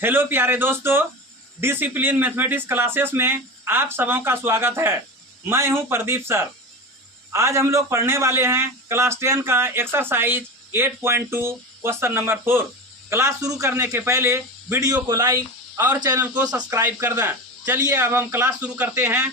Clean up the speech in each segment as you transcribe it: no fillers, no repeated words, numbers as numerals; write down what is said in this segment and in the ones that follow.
Hello प्यारे दोस्तों, discipline mathematics classes में आप सबों का स्वागत है। मैं हूं प्रदीप सर। आज हम लोग पढ़ने वाले हैं क्लास 10 का एक्सरसाइज 8.2 क्वेश्चन नंबर 4। क्लास शुरू करने के पहले वीडियो को लाइक और चैनल को सब्सक्राइब कर दें। चलिए अब हम क्लास शुरू करते हैं।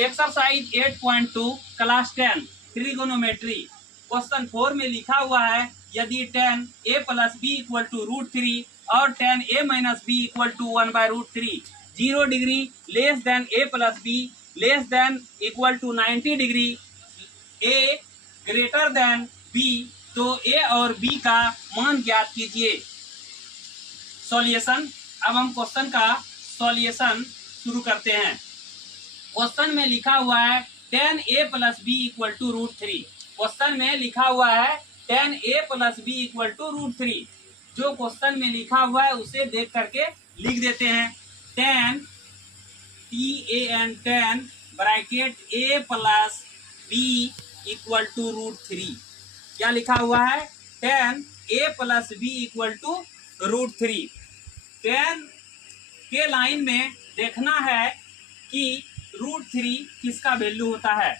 एक्सरसाइज 8.2 क्लास 10 ट्रिगोनोमेट्री क्वेश्चन 4 में लिखा हुआ है, यदि tan a plus B equal to √3 और tan a minus B equal to 1/√3 0 degree less than a plus B less than equal to 90 degree a greater than b, तो a और b का मान ज्ञात कीजिए। सॉल्यूशन। अब हम क्वेश्चन का सॉल्यूशन शुरू करते हैं। क्वेश्चन में लिखा हुआ है tan a plus B equal to √3। Question में लिखा हुआ है tan a plus B equal to √3। जो क्वेश्चन में लिखा हुआ है उसे देख करके लिख देते हैं। tan tan bracket a plus B equal to √3। क्या लिखा हुआ है? tan a plus B equal to √3। tan के लाइन में देखना है कि √3 किसका वैल्यू होता है।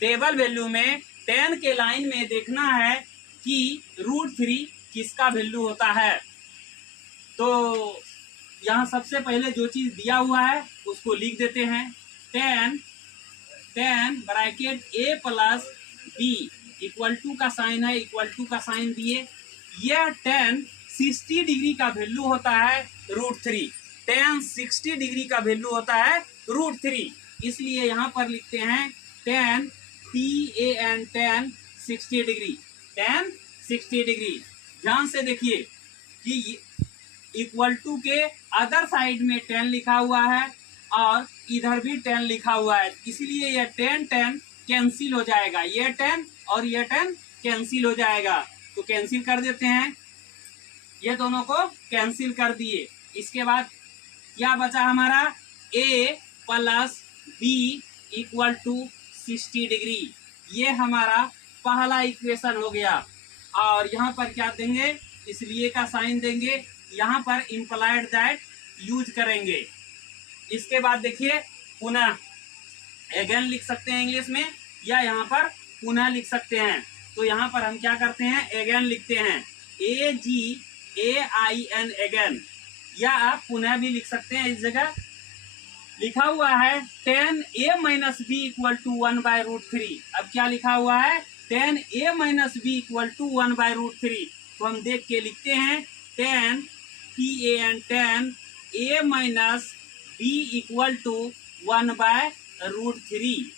टेबल वैल्यू में tan के लाइन में देखना है कि √3 किसका वैल्यू होता है। तो यहाँ सबसे पहले जो चीज दिया हुआ है उसको लिख देते हैं। tan bracket a plus B equal to का साइन है, इक्वल टू का साइन दिए। यह tan 60 डिग्री का वैल्यू होता है √3। tan 60 डिग्री का वैल्यू होता है √3, इसलिए यहाँ पर लिखते हैं tan tan 60 degree. tan 60 degree. ध्यान से देखिए कि इक्वल टू के अदर साइड में tan लिखा हुआ है और इधर भी tan लिखा हुआ है, इसलिए यह tan कैंसिल हो जाएगा। यह tan और यह tan कैंसिल हो जाएगा, तो कैंसिल कर देते हैं। ये दोनों को कैंसिल कर दिए। इसके बाद क्या बचा हमारा? a plus B equal to 60 degree. ये हमारा पहला इक्वेशन हो गया। और यहाँ पर क्या देंगे? इसलिए का साइन देंगे, यहाँ पर इम्प्लाइड दैट यूज करेंगे। इसके बाद देखिए पुनः अगेन लिख सकते हैं इंग्लिश में, या यहाँ पर पुनः लिख सकते हैं। तो यहाँ पर हम क्या करते हैं? अगेन लिखते हैं, AGAIN अगेन, या आप पुनः भी लिख सकते हैं। इस जगह लिखा हुआ है tan a minus B equal to 1/√3। अब क्या लिखा हुआ है? tan a minus B equal to 1/√3। तो हम देख के लिखते हैं tan tan a minus B equal to 1/√3।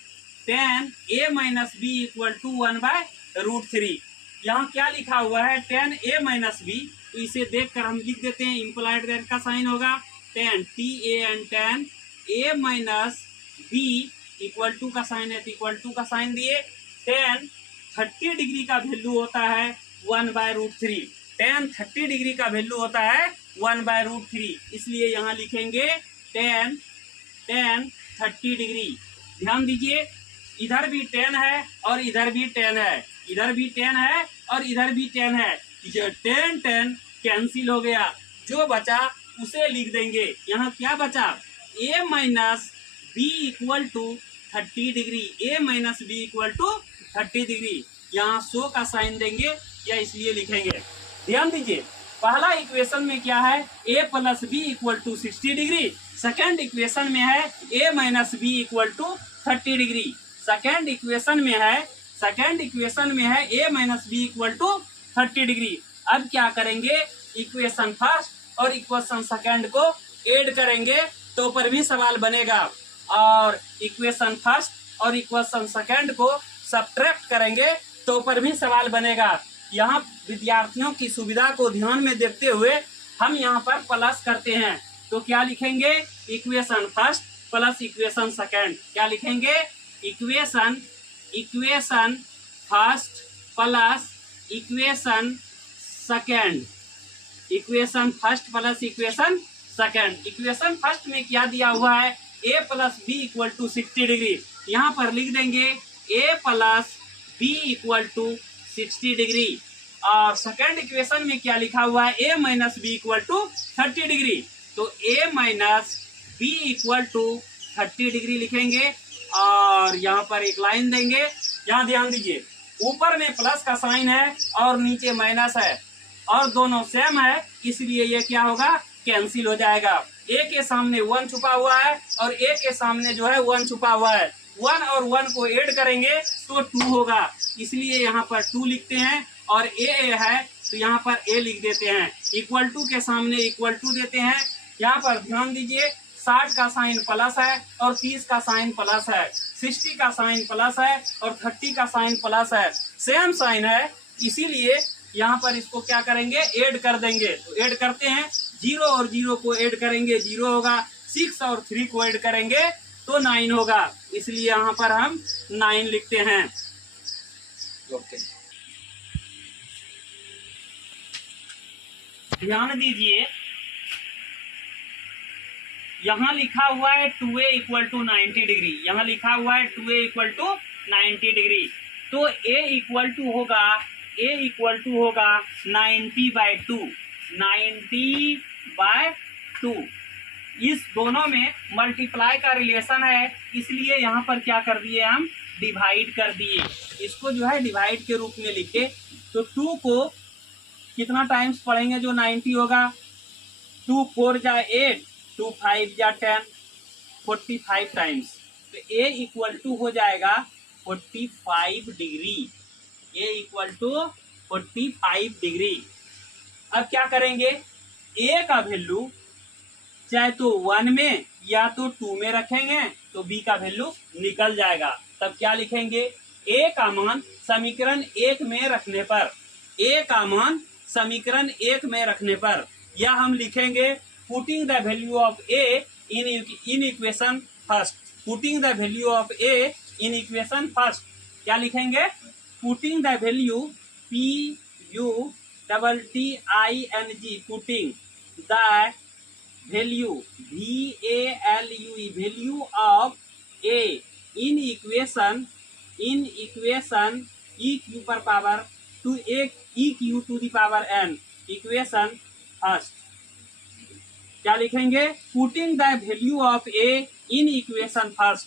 tan a minus B equal to 1/√3। यहाँ क्या लिखा हुआ है? tan a माइनस बी, तो इसे देखकर हम लिख देते हैं, इम्प्लाइड दैट का साइन होगा tan tan a minus B equal to का साइन है, तो इक्वल टू का साइन दिए। tan 30 डिग्री का वैल्यू होता है 1/√3। tan 30 डिग्री का वैल्यू होता है 1/√3, इसलिए यहाँ लिखेंगे tan 30 डिग्री। ध्यान दीजिए, इधर भी tan है और इधर भी tan है, इधर भी tan है और इधर भी tan है। ये tan कैंसिल हो गया, जो बचा उसे लिख देंगे। यहाँ क्या बचा? a minus B equal to 30 degree. a minus B equal to 30 degree. यहाँ 100 का साइन देंगे, या इसलिए लिखेंगे। ध्यान दीजिए, पहला इक्वेशन में क्या है? a plus B equal to 60 degree. Second equation में है a minus B equal to 30 degree. Second equation में है a minus B equal to 30 degree. अब क्या करेंगे? इक्वेशन फर्स्ट और इक्वेशन सेकेंड को ऐड करेंगे तो पर भी सवाल बनेगा, और इक्वेशन फर्स्ट और इक्वेशन सेकेंड को सब्ट्रैक्ट करेंगे तो पर भी सवाल बनेगा। यहाँ विद्यार्थियों की सुविधा को ध्यान में देखते हुए हम यहाँ पर प्लस करते हैं। तो क्या लिखेंगे? Equation first plus equation second. क्या लिखेंगे? Equation first plus equation second. Equation first plus equation second. Equation first में क्या दिया हुआ है? a plus B equal to 60 degree. यहाँ पर लिख देंगे a plus B equal to 60 degree. और सेकंड इक्वेशन में क्या लिखा हुआ है, a minus B equal to 30 degree. तो a minus B equal to 30 degree लिखेंगे और यहाँ पर एक लाइन देंगे। यहाँ ध्यान दीजिए, ऊपर में प्लस का साइन है और नीचे माइनस है और दोनों सेम है, इसलिए ये क्या होगा, कैंसिल हो जाएगा। a के सामने 1 छुपा हुआ है और a के सामने जो है 1 छुपा हुआ है। 1 और 1 को ऐड करेंगे तो 2 होगा, इसलिए यहाँ पर 2 लिखते हैं और a है तो यहाँ पर a लिख देते हैं। इक्वल टू के सामने इक्वल टू देते हैं। यहाँ पर ध्यान दीजिए, 60 का साइन प्लस है और 30 का साइन प्लस है, 60 का साइन प्लस है और 30 का साइन प्लस है, सेम साइन है, इसीलिए यहाँ पर इसको क्या करेंगे, ऐड कर देंगे। तो ऐड करते हैं, 0 और 0 को ऐड करेंगे 0 होगा, 6 और 3 को ऐड करेंगे तो 9 होगा, इसलिए यहाँ पर हम 9 लिखते हैं। ओके, ध्यान दीजिए, यहाँ लिखा हुआ है 2a इक्वल टू 90 डिग्री, यहाँ लिखा हुआ है 2a इक्वल टू 90 डिग्री। तो a इक्वल टू होगा 90/2, 90/2। इस दोनों में मल्टीप्लाई का रिलेशन है, इसलिए यहाँ पर क्या कर दिए, हम डिवाइड कर दिए। इसको जो है डिवाइड के रूप में लिखे तो 2 को कितना टाइम्स पढ़ेंगे जो 90 होगा, 2 4 जा 8, 2 5 जा 10, 45 टाइम्स। तो a इक्वल टू हो जाएगा 45 degree, a equal to 45 degree. अब क्या करेंगे, a का वैल्यू चाहे तो 1 में या तो 2 में रखेंगे तो b का वैल्यू निकल जाएगा। तब क्या लिखेंगे, a का मान समीकरण 1 में रखने पर, a का मान समीकरण 1 में रखने पर, या हम लिखेंगे putting the value of a in equation first, putting the value of a in equation first. क्या लिखेंगे, putting the value PUTTING, putting the value VALUE, value of a in equation EQ पर power to EQ to the power n, equation first. क्या लिखेंगे, putting the value of a in equation first.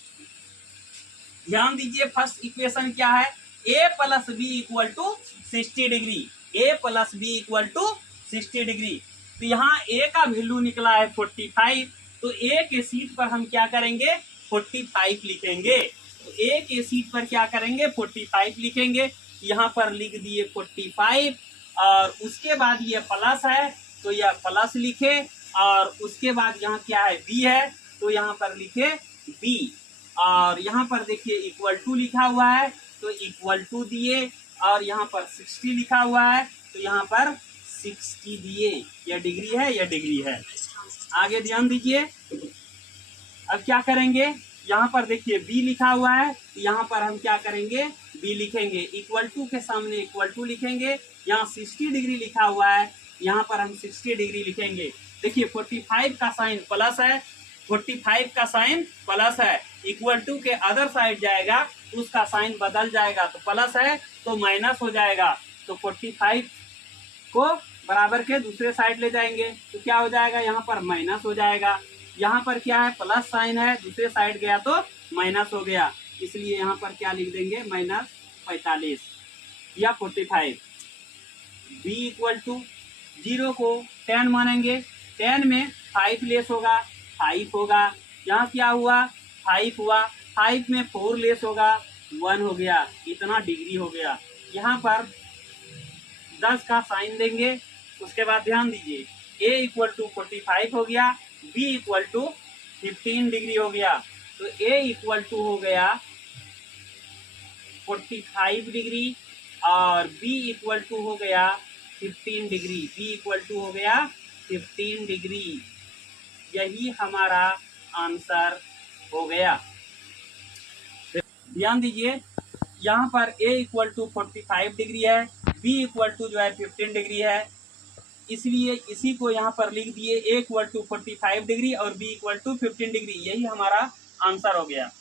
ध्यान दीजिए, first equation क्या है, a plus B equal to 60 degree, a plus B equal to 60 degree. तो यहाँ a का value निकला है 45, तो a के सीट पर हम क्या करेंगे, 45 लिखेंगे। तो a के सीट पर क्या करेंगे, 45 लिखेंगे। यहाँ पर लिख दिए 45 और उसके बाद ये प्लस है तो यह प्लस लिखे और उसके बाद यहाँ क्या है, b है तो यहाँ पर लिखे b, और यहाँ पर देखिए इक्वल टू लिखा हुआ है तो इक्वल टू दिए, और यहाँ पर 60 लिखा हुआ है तो यहाँ पर 60 दिए। यह डिग्री है, यह डिग्री है। आगे ध्यान दीजिए, अब क्या करेंगे, यहाँ पर देखिए b लिखा हुआ है, यहाँ पर हम क्या करेंगे, b लिखेंगे, इक्वल टू के सामने इक्वल टू लिखेंगे। यहाँ 60 डिग्री लिखा हुआ है, यहाँ पर हम 60 डिग्री लिखेंगे। देखिए 45 का साइन प्लस है, 45 का साइन प्लस है, इक्वल टू के अदर साइड जाएगा उसका साइन बदल जाएगा, तो प्लस है तो माइनस हो जाएगा। तो 45 को बराबर के दूसरे साइड ले जाएंगे तो क्या हो जाएगा, यहाँ पर माइनस हो जाएगा। यहाँ पर क्या है, प्लस साइन है, दूसरे साइड गया तो माइनस हो गया, इसलिए यहाँ पर क्या लिख देंगे, -45 या 45। b इक्वल टू 0 को 10 मानेंगे, 10 में 5 लेस होगा, 5 होगा। यहाँ क्या हुआ, 5 हुआ, 5 में 4 लेस होगा, 1 हो गया, इतना डिग्री हो गया। यहाँ पर 10 का साइन देंगे, उसके बाद ध्यान दीजिए, a इक्वल टू 45 हो गया, b इक्वल टू 15 डिग्री हो गया। तो a इक्वल टू हो गया 45 डिग्री और b इक्वल टू हो गया 15 डिग्री, b इक्वल टू हो गया 15 डिग्री। यही हमारा आंसर हो गया। ध्यान दीजिए, यहाँ पर a इक्वल टू 45 डिग्री है, b इक्वल टू जो है 15 डिग्री है, इसलिए इसी को यहाँ पर लिख दिए, a इक्वल टू 45 डिग्री और b इक्वल टू 15 डिग्री। यही हमारा आंसर हो गया।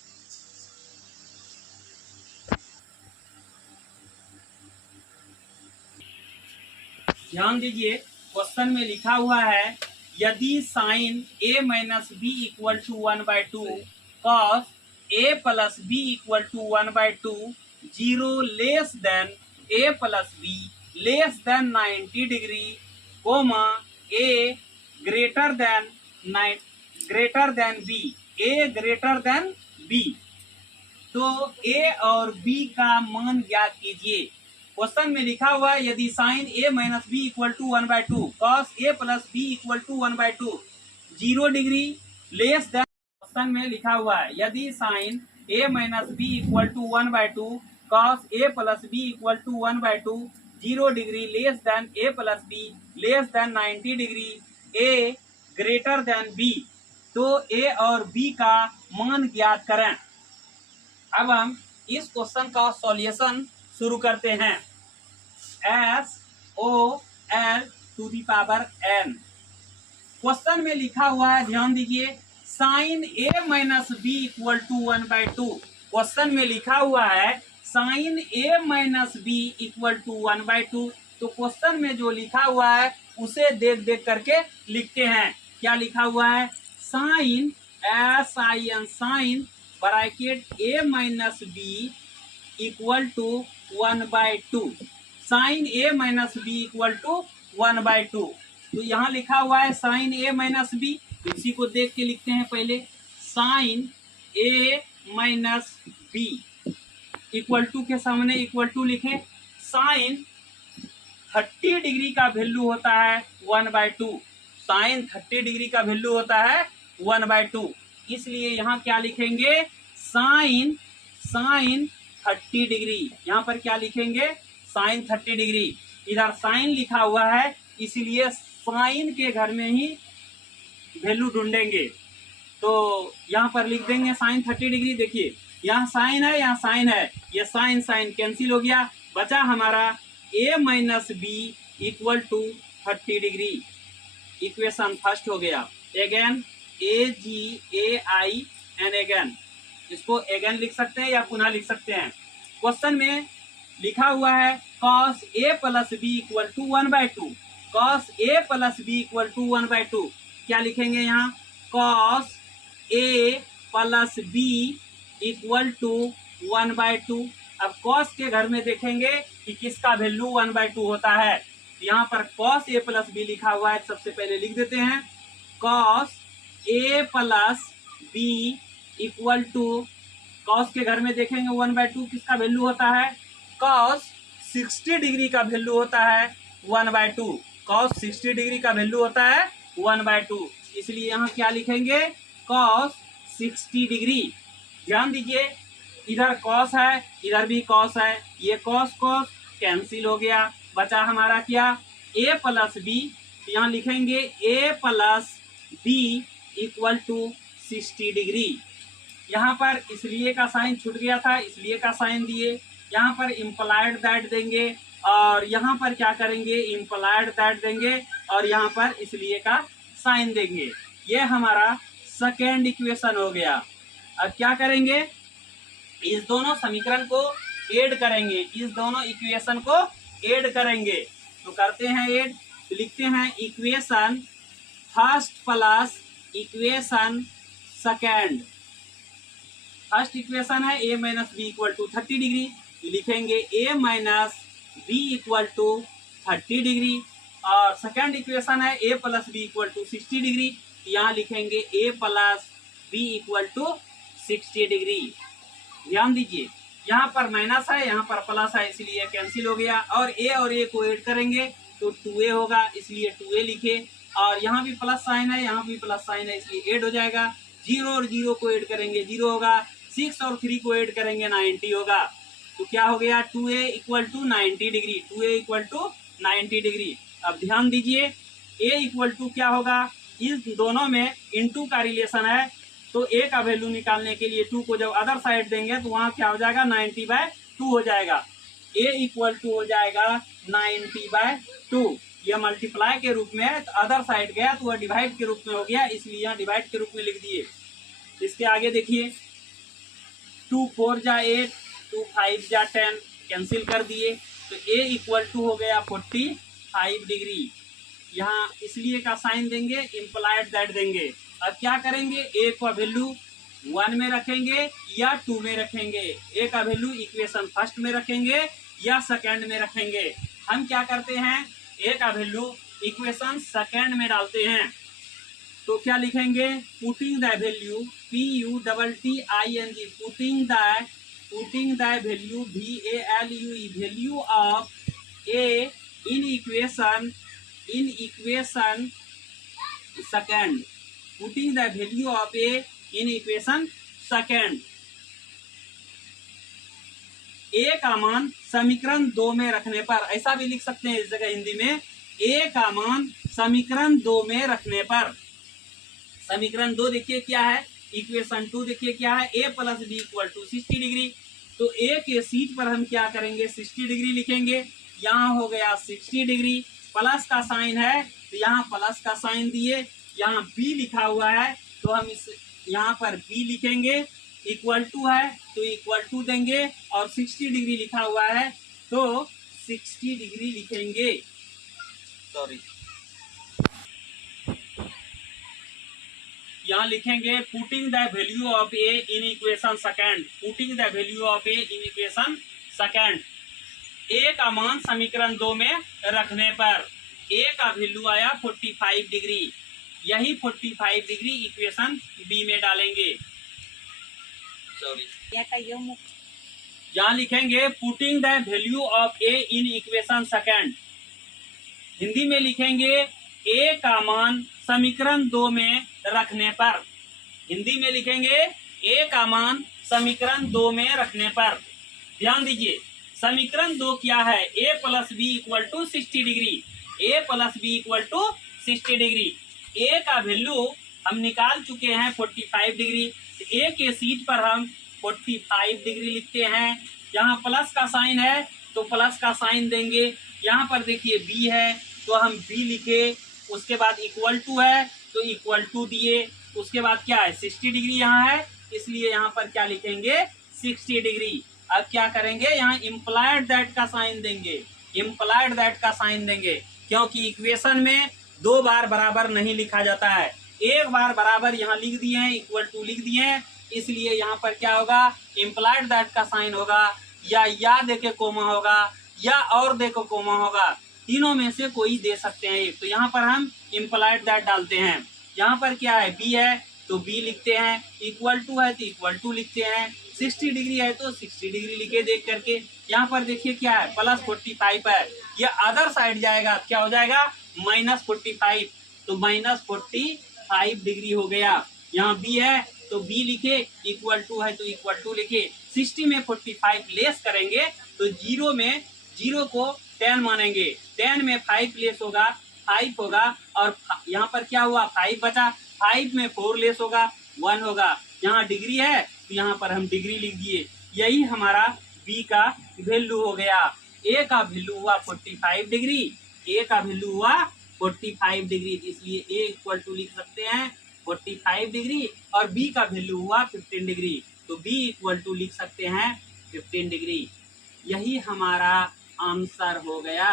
ध्यान दीजिए, क्वेश्चन में लिखा हुआ है यदि sine a minus B equal to 1/2 cos a plus B equal to 1/2 zero less than a plus B less than 90 degree comma a greater than b, a greater than b, तो a और b का मान ज्ञात कीजिए। Question में लिखा हुआ है यदि sine a minus B equal to 1/2 cos a plus B equal to 1/2 0 degree less than, question में लिखा हुआ है यदि sine a minus B equal to 1/2 cos a plus B equal to 1/2 0 degree less than a plus B less than 90 degree a greater than b, तो a और b का मान ज्ञात करें। अब हम इस क्वेश्चन का सॉल्यूशन शुरू करते हैं। SOL to the power n, question में लिखा हुआ है, ध्यान दीजिए, sine a minus B equal to 1/2। Question में लिखा हुआ है sine a minus B equal to 1/2, तो क्वेश्चन में जो लिखा हुआ है उसे देख देख करके लिखते हैं। क्या लिखा हुआ है? Sine SIN sine bracket a minus B equal to 1/2, sine a minus B equal to 1/2। तो यहाँ लिखा हुआ है साइन a माइनस बी, इसी को देख के लिखते हैं। पहले sine a minus B equal to के सामने इक्वल टू लिखे। साइन 30 डिग्री का वैल्यू होता है 1/2, साइन 30 डिग्री का वैल्यू होता है 1/2, इसलिए यहाँ क्या लिखेंगे? Sine 30 degree. यहाँ पर क्या लिखेंगे? Sine 30 degree. इधर साइन लिखा हुआ है, इसलिए साइन के घर में ही वैल्यू ढूंढेंगे, तो यहाँ पर लिख देंगे साइन 30 डिग्री। देखिए यहाँ साइन है, यहाँ साइन है, ये साइन साइन कैंसिल हो गया, बचा हमारा a minus B equal to 30 degree. Equation first हो गया। अगेन AGAIN, अगेन, इसको अगेन लिख सकते हैं या पुनः लिख सकते हैं। क्वेश्चन में लिखा हुआ है cos a plus B equal to 1/2, cos a plus B equal to 1/2, क्या लिखेंगे यहाँ? cos a plus B equal to 1/2। अब cos के घर में देखेंगे कि किसका वैल्यू 1/2 होता है। यहाँ पर cos a प्लस बी लिखा हुआ है, सबसे पहले लिख देते हैं cos a plus B equal to, cos के घर में देखेंगे 1/2 किसका वैल्यू होता है? cos 60 डिग्री का वैल्यू होता है 1/2, cos 60 डिग्री का वैल्यू होता है 1/2, इसलिए यहाँ क्या लिखेंगे? cos 60 degree. ध्यान दीजिए, इधर cos है, इधर भी cos है, ये cos cos कैंसिल हो गया, बचा हमारा क्या? a plus B. यहाँ लिखेंगे a plus B equal to 60 degree. यहाँ पर इसलिए का साइन छूट गया था, इसलिए का साइन दिए, यहाँ पर इम्प्लाइड दैट देंगे, और यहाँ पर क्या करेंगे? इम्प्लाइड दैट देंगे, और यहाँ पर इसलिए का साइन देंगे। ये हमारा सेकेंड इक्वेशन हो गया। अब क्या करेंगे? इस दोनों समीकरण को ऐड करेंगे, इस दोनों इक्वेशन को ऐड करेंगे। तो करते हैं ऐड, तो लिखते हैं equation first plus equation second. First equation है a minus B equal to 30 degree, तो लिखेंगे a minus B equal to 30 degree, और सेकेंड इक्वेशन है a plus B equal to 60 degree, यहाँ लिखेंगे a plus B equal to 60 degree. ध्यान दीजिए, यहाँ पर माइनस है, यहाँ पर प्लस है, इसलिए कैंसिल हो गया, और a को ऐड करेंगे तो 2a होगा, इसलिए 2a लिखे, और यहाँ भी प्लस साइन है, यहाँ भी प्लस साइन है, इसलिए ऐड हो जाएगा। 0 और 0 को ऐड करेंगे 0 होगा, 6 और 3 को ऐड करेंगे 90 होगा, तो क्या हो गया? 2a equal to 90 degree, 2a equal to 90 degree. अब ध्यान दीजिए, a इक्वल टू क्या होगा? इस दोनों में इनटू का रिलेशन है, तो a का वैल्यू निकालने के लिए 2 को जब अदर साइड देंगे तो वहाँ क्या हो जाएगा? 90/2 हो जाएगा। a इक्वल टू हो जाएगा 90/2। यह मल्टीप्लाई के रूप में है, तो अदर साइड गया तो वह डिवाइड के रूप में हो गया, इसलिए यहाँ डिवाइड के रूप में लिख दिए। इसके आगे देखिए, 2 4 जा 8, 2 5 जा 10, कैंसिल कर दिए, तो a इक्वल टू हो गया 40 45 डिग्री। यहाँ इसलिए का साइन देंगे, इम्प्लाइड दैट देंगे। अब क्या करेंगे, ए का वैल्यू 1 में रखेंगे या 2 में रखेंगे। ए का वैल्यू इक्वेशन फर्स्ट में रखेंगे या सेकंड में रखेंगे। हम क्या करते हैं, ए का वैल्यू इक्वेशन सेकंड में डालते हैं। तो क्या लिखेंगे, putting the value PUTTING putting the value VALUE value of a in equation second. Putting the value of a in equation second. A का मान समीकरण 2 में रखने पर, ऐसा भी लिख सकते हैं इस जगह हिंदी में, ए का मान समीकरण 2 में रखने पर। समीकरण 2 देखिए क्या है, इक्वेशन 2 देखिए क्या है, a plus B equal to 60 degree. तो a के सीट पर हम क्या करेंगे, 60 डिग्री लिखेंगे। यहाँ हो गया 60 डिग्री, प्लस का साइन है तो यहाँ प्लस का साइन दिए। यहाँ b लिखा हुआ है तो हम इस यहाँ पर b लिखेंगे। इक्वल टू है तो इक्वल टू देंगे, और 60 डिग्री लिखा हुआ है तो 60 डिग्री लिखेंगे। सॉरी, यहाँ लिखेंगे putting the value of a in equation second. Putting the value of a in equation second. A का मान समीकरण 2 में रखने पर ए का वैल्यू आया 45 डिग्री। यही 45 डिग्री इक्वेशन बी में डालेंगे। सॉरी, यहाँ लिखेंगे putting the value of a in equation second. Hindi में लिखेंगे ए का मान समीकरण 2 में रखने पर। हिंदी में लिखेंगे ए का मान समीकरण 2 में रखने पर। ध्यान दीजिए, समीकरण 2 क्या है, a plus B equal to 60 degree. A plus B equal to 60 degree. A का वैल्यू हम निकाल चुके हैं 45 डिग्री। ए के सीट पर हम 45 डिग्री लिखते हैं। यहाँ प्लस का साइन है तो प्लस का साइन देंगे। यहाँ पर देखिए बी है तो हम बी लिखे। उसके बाद इक्वल टू है तो इक्वल टू दिए। उसके बाद क्या है, 60 डिग्री यहाँ है, इसलिए यहाँ पर क्या लिखेंगे, 60 डिग्री। अब क्या करेंगे, यहाँ इम्प्लाइड दैट का साइन देंगे। इम्प्लाइड दैट का साइन देंगे क्योंकि इक्वेशन में 2 बार बराबर नहीं लिखा जाता है। एक बार बराबर यहाँ लिख दिए हैं, इक्वल टू लिख दिए हैं, इसलिए यहाँ पर क्या होगा, इम्प्लाइड दैट का साइन होगा, या देके कोमा होगा, या और देखो कोमा होगा। तीनों में से कोई दे सकते हैं एक। तो यहाँ पर हम इम्प्लाइड दैट डालते हैं। यहाँ पर क्या है, बी है तो बी लिखते हैं, इक्वल टू है तो इक्वल टू लिखते हैं, 60 डिग्री है तो 60 डिग्री लिखे देख करके। यहाँ पर देखिए क्या है, प्लस 45 है, ये अदर साइड जाएगा, क्या हो जाएगा, -45। तो -45 डिग्री हो गया। यहाँ बी है तो बी लिखे, इक्वल टू है तो इक्वल टू लिखे। 60 में 45 लेस करेंगे तो 0 को 10 मानेंगे। 10 में 5 लेस होगा, 5 होगा, और यहाँ पर क्या हुआ, 5 बचा। 5 में 4 लेस होगा, 1 होगा। यहाँ डिग्री है तो यहाँ पर हम डिग्री लिख दिए। यही हमारा बी का वैल्यू हो गया। ए का वैल्यू हुआ 45 डिग्री। ए का वैल्यू हुआ 45 डिग्री, इसलिए ए इक्वल टू लिख सकते हैं 45 डिग्री, और बी का वैल्यू हुआ 15 डिग्री, तो बी इक्वल टू लिख सकते हैं 15 डिग्री। यही हमारा आंसर हो गया।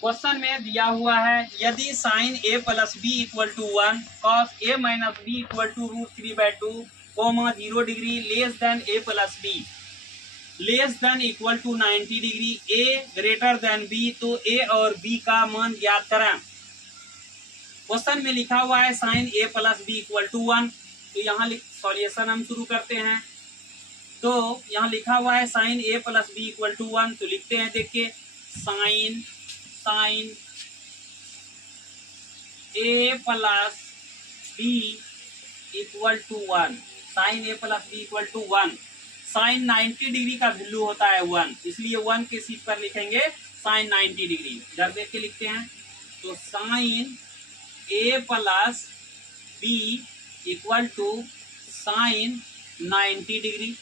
क्वेश्चन में दिया हुआ है, यदि sine A plus B equal to 1 cos A minus B equal to √3/2 0 degree less than A plus B less than equal to 90 degree, A greater than B, तो ए और बी का मान ज्ञात करें। क्वेश्चन में लिखा हुआ है sine A plus B equal to 1। तो यहाँ सॉल्यूशन हम शुरू करते हैं। तो यहाँ लिखा हुआ है sine A plus B equal to 1, तो लिखते हैं, देखिए sine A plus B equal to 1। Sine A plus B equal to 1। Sine 90 degree का वैल्यू होता है 1, इसलिए 1 के सीट पर लिखेंगे साइन 90 डिग्री। इधर देख के लिखते हैं, तो sine A plus B equal to sine 90 degree.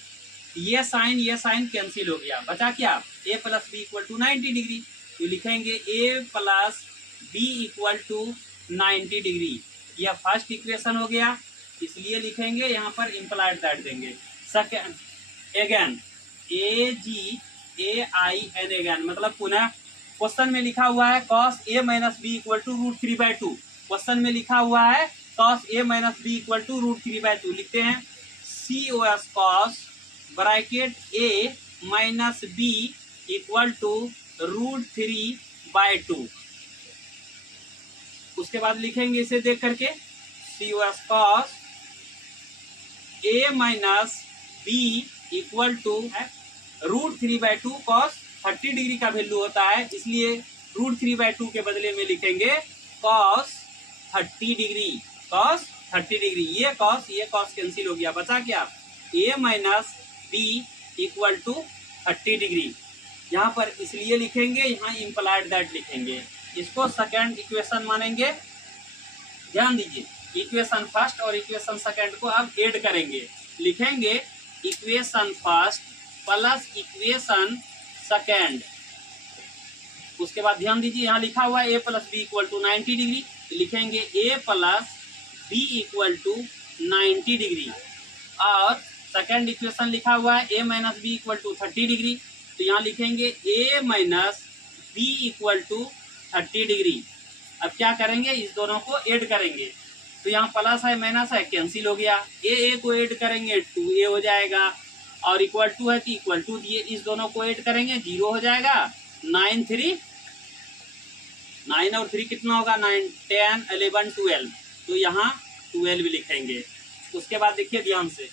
ये साइन कैंसिल हो गया, बचा क्या, a plus B equal to 90 degree. तो लिखेंगे a plus B equal to 90 degree. यह फर्स्ट इक्वेशन हो गया, इसलिए लिखेंगे यहाँ पर इम्प्लाइड दैट देंगे। सेकेंड अगेन, AGAIN अगेन, मतलब पुनः। क्वेश्चन में लिखा हुआ है cos a minus B equal to √3/2। Question में लिखा हुआ है cos a minus B equal to √3/2। लिखते हैं COS cos bracket a minus B equal to √3/2। उसके बाद लिखेंगे इसे देख करके COS cos a minus B equal to √3/2 cos 30 degree का वैल्यू होता है, इसलिए √3/2 के बदले में लिखेंगे cos 30 डिग्री। cos 30 डिग्री, ये cos कैंसिल हो गया, बचा क्या a minus B equal to 30 degree. यहाँ पर इसलिए लिखेंगे, यहाँ इम्प्लाइड दैट लिखेंगे। इसको सेकंड इक्वेशन मानेंगे। ध्यान दीजिए, इक्वेशन फर्स्ट और इक्वेशन सेकंड को अब ऐड करेंगे। लिखेंगे equation first plus equation second. उसके बाद ध्यान दीजिए, यहाँ लिखा हुआ है a plus B equal to 90 degree, लिखेंगे a plus B equal to 90 degree. और सेकंड इक्वेशन लिखा हुआ है a minus B equal to 30 degree, तो यहाँ लिखेंगे a minus B equal to 30 degree. अब क्या करेंगे, इस दोनों को ऐड करेंगे, तो यहाँ प्लस है माइनस है कैंसिल हो गया। a को ऐड करेंगे 2a हो जाएगा, और इक्वल टू है तो इक्वल टू दिए, इस दोनों को ऐड करेंगे 0 हो जाएगा। 9 और 3 कितना होगा, 9 10 11 12, तो यहाँ 12 लिखेंगे। उसके बाद देखिए ध्यान से,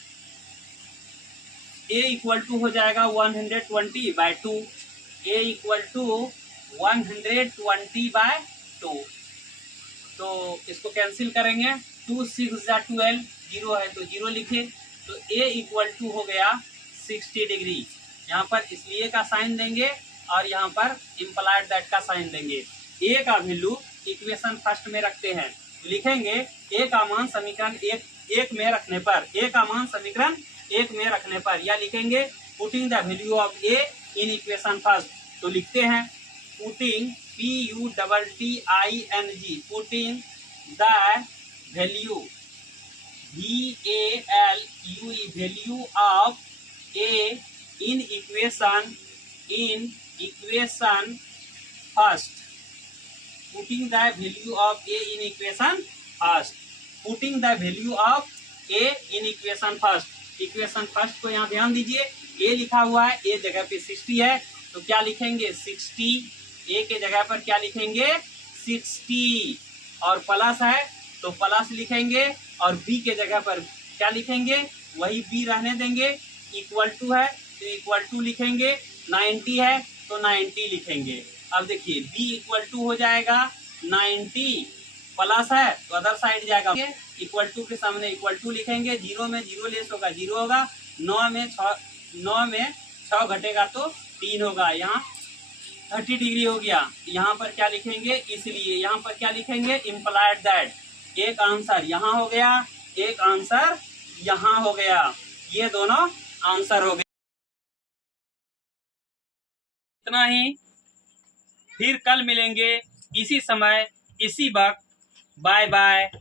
a इक्वल टू हो जाएगा 120/2, a इक्वल टू 120/2, तो इसको कैंसिल करेंगे। 2 6 12, 0 है तो 0 लिखे, तो a इक्वल टू हो गया 60 डिग्री। यहाँ पर इसलिए का साइन देंगे और यहाँ पर इम्प्लाइड दैट का साइन देंगे। a का वैल्यू इक्वेशन फर्स्ट में रखते हैं, लिखेंगे a का मान समीकरण एक में रखने पर, a का मान समीकरण 1 में रखने पर, या लिखेंगे putting the value of a in equation first. तो लिखते हैं putting PUTTING, putting the value VALUE, value of a in equation first, putting the value of a in equation first, putting the value of a in equation first। Equation first को यहाँ ध्यान दीजिए, a लिखा हुआ है, a जगह पे 60 है, तो क्या लिखेंगे 60, a के जगह पर क्या लिखेंगे 60, और प्लस है तो प्लस लिखेंगे, और b के जगह पर क्या लिखेंगे वही b रहने देंगे। इक्वल टू है तो इक्वल टू लिखेंगे, 90 है तो 90 लिखेंगे। अब देखिए b इक्वल टू हो जाएगा 90, प्लस है तो अदर साइड जाएगा, इक्वल टू के सामने इक्वल टू लिखेंगे, 0 में 0 लेस होगा 0 होगा, 9 में 6 घटेगा तो 3 होगा, यहाँ 30 डिग्री हो गया। यहाँ पर क्या लिखेंगे, इसलिए यहाँ पर क्या लिखेंगे इम्प्लाइड दैट। एक आंसर यहाँ हो गया, एक आंसर यहाँ हो गया, ये दोनों आंसर हो गए। इतना ही, फिर कल मिलेंगे इसी समय इसी वक्त। Bye bye.